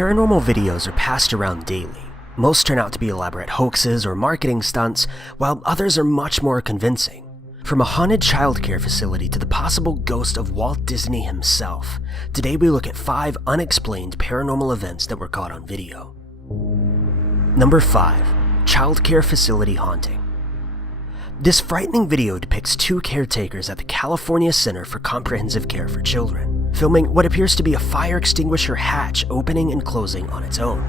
Paranormal videos are passed around daily. Most turn out to be elaborate hoaxes or marketing stunts, while others are much more convincing. From a haunted childcare facility to the possible ghost of Walt Disney himself, today we look at 5 unexplained paranormal events that were caught on video. Number 5. Childcare Facility Haunting. This frightening video depicts 2 caretakers at the California Center for Comprehensive Care for Children, filming what appears to be a fire extinguisher hatch opening and closing on its own.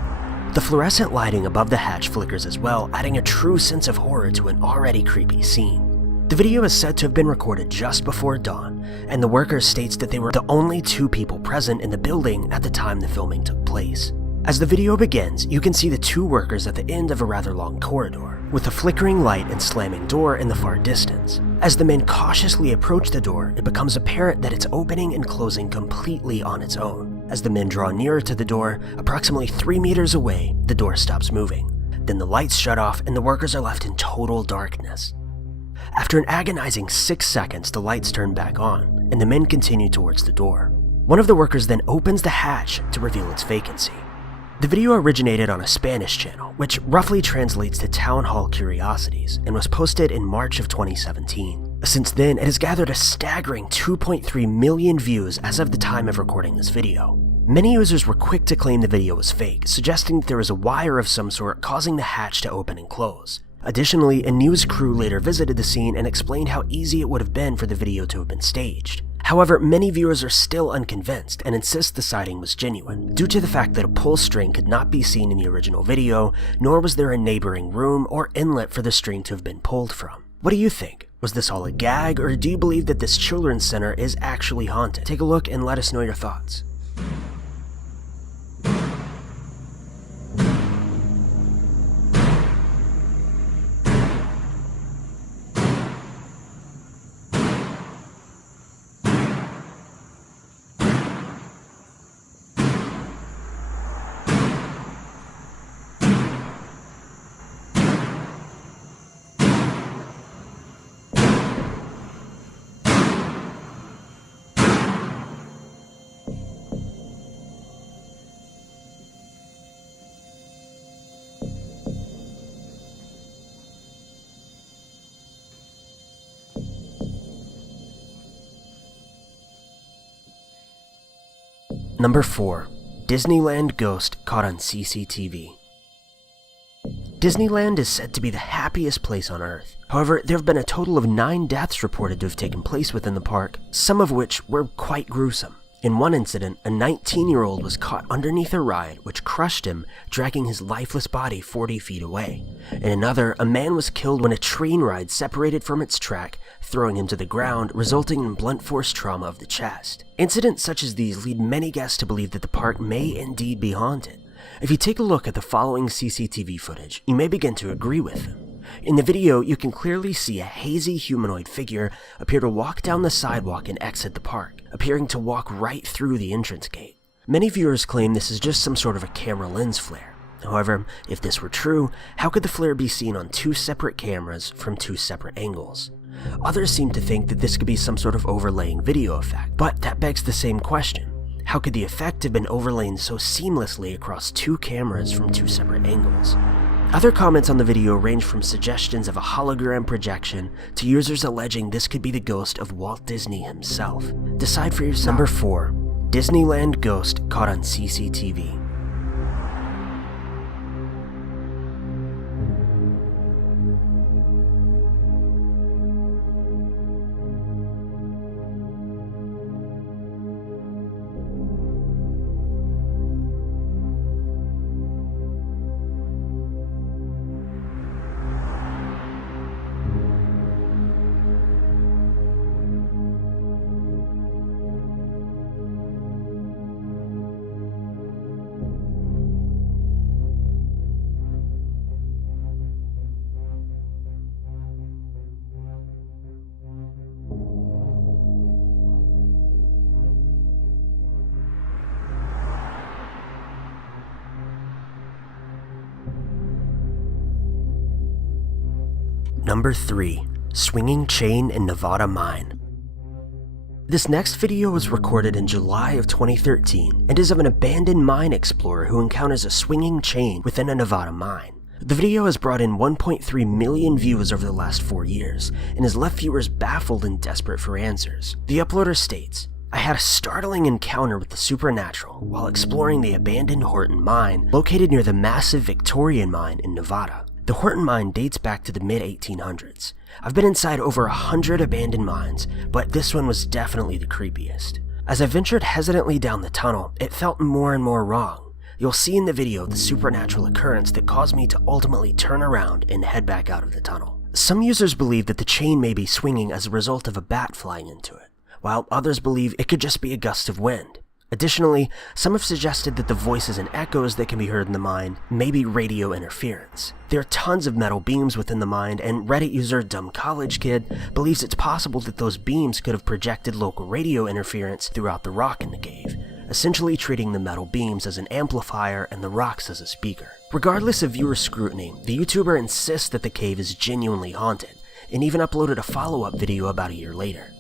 The fluorescent lighting above the hatch flickers as well, adding a true sense of horror to an already creepy scene. The video is said to have been recorded just before dawn, and the worker states that they were the only 2 people present in the building at the time the filming took place. As the video begins, you can see the 2 workers at the end of a rather long corridor, with a flickering light and slamming door in the far distance. As the men cautiously approach the door, it becomes apparent that it's opening and closing completely on its own. As the men draw nearer to the door, approximately 3 meters away, the door stops moving. Then the lights shut off and the workers are left in total darkness. After an agonizing 6 seconds, the lights turn back on, and the men continue towards the door. One of the workers then opens the hatch to reveal its vacancy. The video originated on a Spanish channel, which roughly translates to Town Hall Curiosities, and was posted in March of 2017. Since then, it has gathered a staggering 2.3 million views as of the time of recording this video. Many users were quick to claim the video was fake, suggesting that there was a wire of some sort causing the hatch to open and close. Additionally, a news crew later visited the scene and explained how easy it would have been for the video to have been staged. However, many viewers are still unconvinced and insist the sighting was genuine, due to the fact that a pull string could not be seen in the original video, nor was there a neighboring room or inlet for the string to have been pulled from. What do you think? Was this all a gag, or do you believe that this children's center is actually haunted? Take a look and let us know your thoughts. Number 4. Disneyland Ghost Caught on CCTV. Disneyland is said to be the happiest place on Earth. However, there have been a total of 9 deaths reported to have taken place within the park, some of which were quite gruesome. In one incident, a 19-year-old was caught underneath a ride which crushed him, dragging his lifeless body 40 feet away. In another, a man was killed when a train ride separated from its track, throwing him to the ground, resulting in blunt force trauma of the chest. Incidents such as these lead many guests to believe that the park may indeed be haunted. If you take a look at the following CCTV footage, you may begin to agree with them. In the video, you can clearly see a hazy humanoid figure appear to walk down the sidewalk and exit the park, appearing to walk right through the entrance gate. Many viewers claim this is just some sort of a camera lens flare. However, if this were true, how could the flare be seen on 2 separate cameras from 2 separate angles? Others seem to think that this could be some sort of overlaying video effect, but that begs the same question. How could the effect have been overlain so seamlessly across 2 cameras from 2 separate angles? Other comments on the video range from suggestions of a hologram projection to users alleging this could be the ghost of Walt Disney himself. Decide for yourself. Number 4. Disneyland Ghost Caught on CCTV. Number 3. Swinging Chain in Nevada Mine. This next video was recorded in July of 2013 and is of an abandoned mine explorer who encounters a swinging chain within a Nevada mine. The video has brought in 1.3 million views over the last 4 years and has left viewers baffled and desperate for answers. The uploader states, "I had a startling encounter with the supernatural while exploring the abandoned Horton mine located near the massive Victorian mine in Nevada. The Horton mine dates back to the mid-1800s. I've been inside over 100 abandoned mines, but this one was definitely the creepiest. As I ventured hesitantly down the tunnel, it felt more and more wrong. You'll see in the video the supernatural occurrence that caused me to ultimately turn around and head back out of the tunnel." Some users believe that the chain may be swinging as a result of a bat flying into it, while others believe it could just be a gust of wind. Additionally, some have suggested that the voices and echoes that can be heard in the mine may be radio interference. There are tons of metal beams within the mine, and Reddit user Dumb College Kid believes it's possible that those beams could have projected local radio interference throughout the rock in the cave, essentially treating the metal beams as an amplifier and the rocks as a speaker. Regardless of viewer scrutiny, the YouTuber insists that the cave is genuinely haunted, and even uploaded a follow-up video about a year later.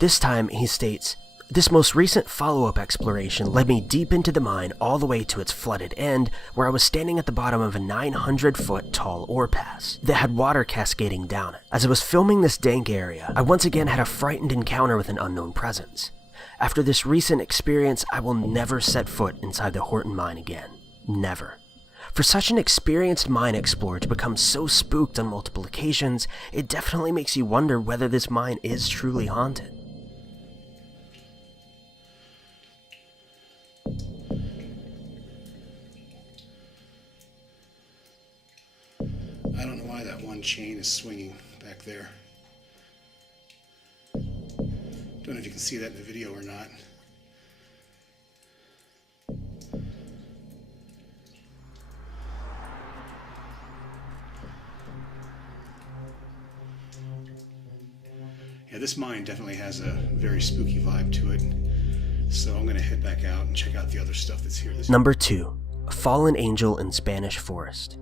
This time, he states, "This most recent follow-up exploration led me deep into the mine all the way to its flooded end, where I was standing at the bottom of a 900-foot tall ore pass that had water cascading down it. As I was filming this dank area, I once again had a frightened encounter with an unknown presence. After this recent experience, I will never set foot inside the Horton mine again. Never." For such an experienced mine explorer to become so spooked on multiple occasions, it definitely makes you wonder whether this mine is truly haunted. I don't know why that one chain is swinging back there. Don't know if you can see that in the video or not. Yeah, this mine definitely has a very spooky vibe to it. So I'm gonna head back out and check out the other stuff that's here. Number 2. A fallen angel in Spanish Forest.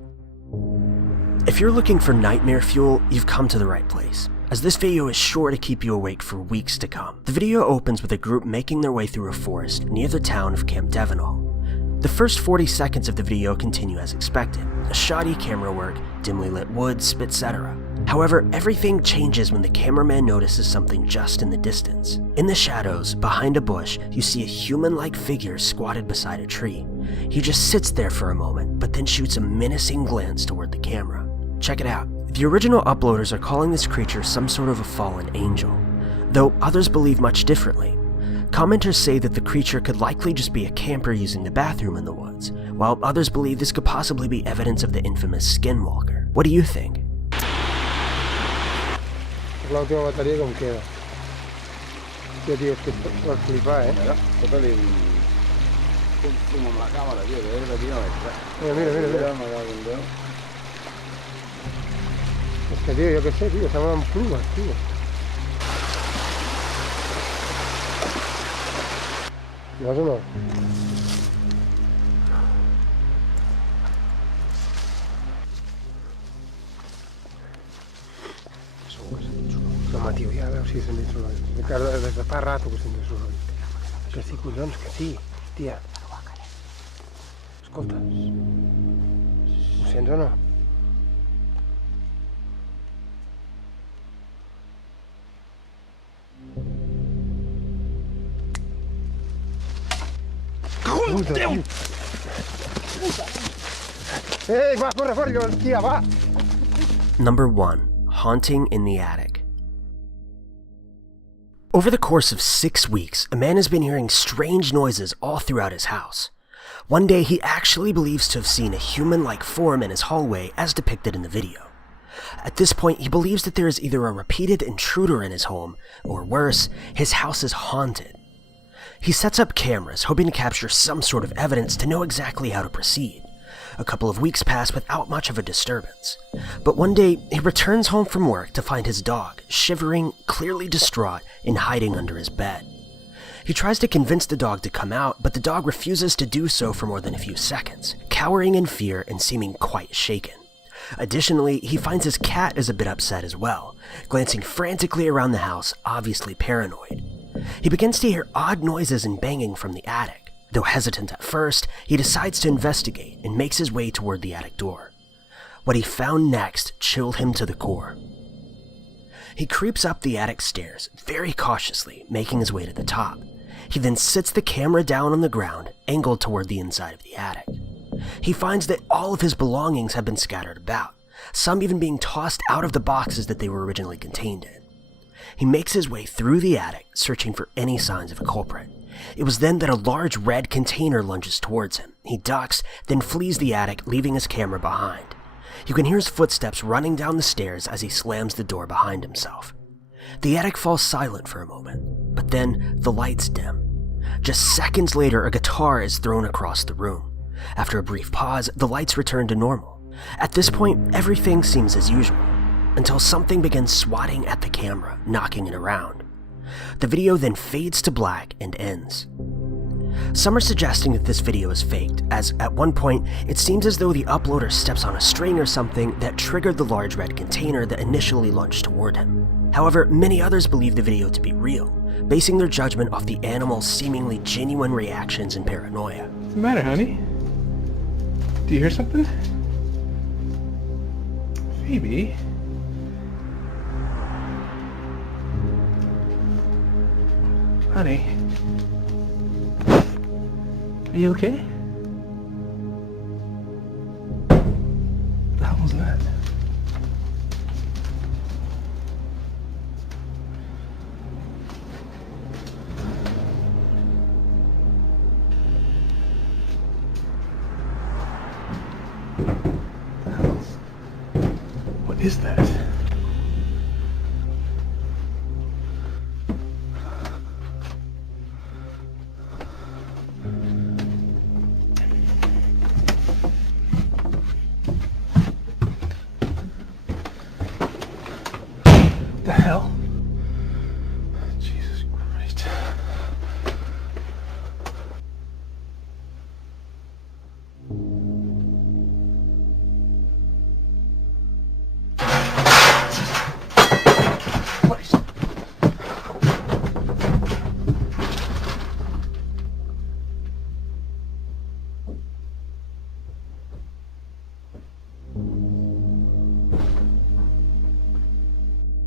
If you're looking for nightmare fuel, you've come to the right place, as this video is sure to keep you awake for weeks to come. The video opens with a group making their way through a forest near the town of Camp Devenol. The first 40 seconds of the video continue as expected, a shoddy camera work, dimly lit woods, etc. However, everything changes when the cameraman notices something just in the distance. In the shadows, behind a bush, you see a human-like figure squatted beside a tree. He just sits there for a moment, but then shoots a menacing glance toward the camera. Check it out. The original uploaders are calling this creature some sort of a fallen angel, though others believe much differently. Commenters say that the creature could likely just be a camper using the bathroom in the woods, while others believe this could possibly be evidence of the infamous skinwalker. What do you think? La última batería como queda. Tío, es que va a flipar, Como la cámara, tío, que es que Mira. Es que, tío, yo qué sé, tío, se llaman plumas, tío. ¿Más o no? Home, tio, ja veus si se'n diu soroll. Des de fa rato que se'n diu soroll. Que sí, collons, que sí, tia. Escolta, ho sents o no? Puta, tio! Ei, va, corre, tia, va! Number 1. Haunting in the Attic. Over the course of 6 weeks, a man has been hearing strange noises all throughout his house. One day, he actually believes to have seen a human-like form in his hallway as depicted in the video. At this point, he believes that there is either a repeated intruder in his home, or worse, his house is haunted. He sets up cameras, hoping to capture some sort of evidence to know exactly how to proceed. A couple of weeks pass without much of a disturbance. But one day, he returns home from work to find his dog, shivering, clearly distraught, and hiding under his bed. He tries to convince the dog to come out, but the dog refuses to do so for more than a few seconds, cowering in fear and seeming quite shaken. Additionally, he finds his cat is a bit upset as well, glancing frantically around the house, obviously paranoid. He begins to hear odd noises and banging from the attic. Though hesitant at first, he decides to investigate and makes his way toward the attic door. What he found next chilled him to the core. He creeps up the attic stairs, very cautiously, making his way to the top. He then sits the camera down on the ground, angled toward the inside of the attic. He finds that all of his belongings have been scattered about, some even being tossed out of the boxes that they were originally contained in. He makes his way through the attic, searching for any signs of a culprit. It was then that a large red container lunges towards him. He ducks, then flees the attic, leaving his camera behind. You can hear his footsteps running down the stairs as he slams the door behind himself. The attic falls silent for a moment, but then the lights dim. Just seconds later, a guitar is thrown across the room. After a brief pause, the lights return to normal. At this point, everything seems as usual, until something begins swatting at the camera, knocking it around. The video then fades to black and ends. Some are suggesting that this video is faked, as at one point, it seems as though the uploader steps on a string or something that triggered the large red container that initially lunged toward him. However, many others believe the video to be real, basing their judgment off the animal's seemingly genuine reactions and paranoia. What's the matter, honey? Do you hear something? Phoebe? Honey? Are you okay? What the hell was that? What is that? The hell? Jesus Christ.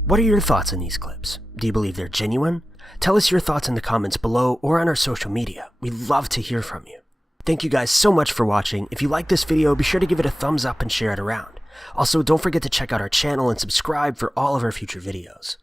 What are your thoughts on these clips? Do you believe they're genuine? Tell us your thoughts in the comments below or on our social media. We'd love to hear from you. Thank you guys so much for watching. If you like this video, be sure to give it a thumbs up and share it around. Also, don't forget to check out our channel and subscribe for all of our future videos.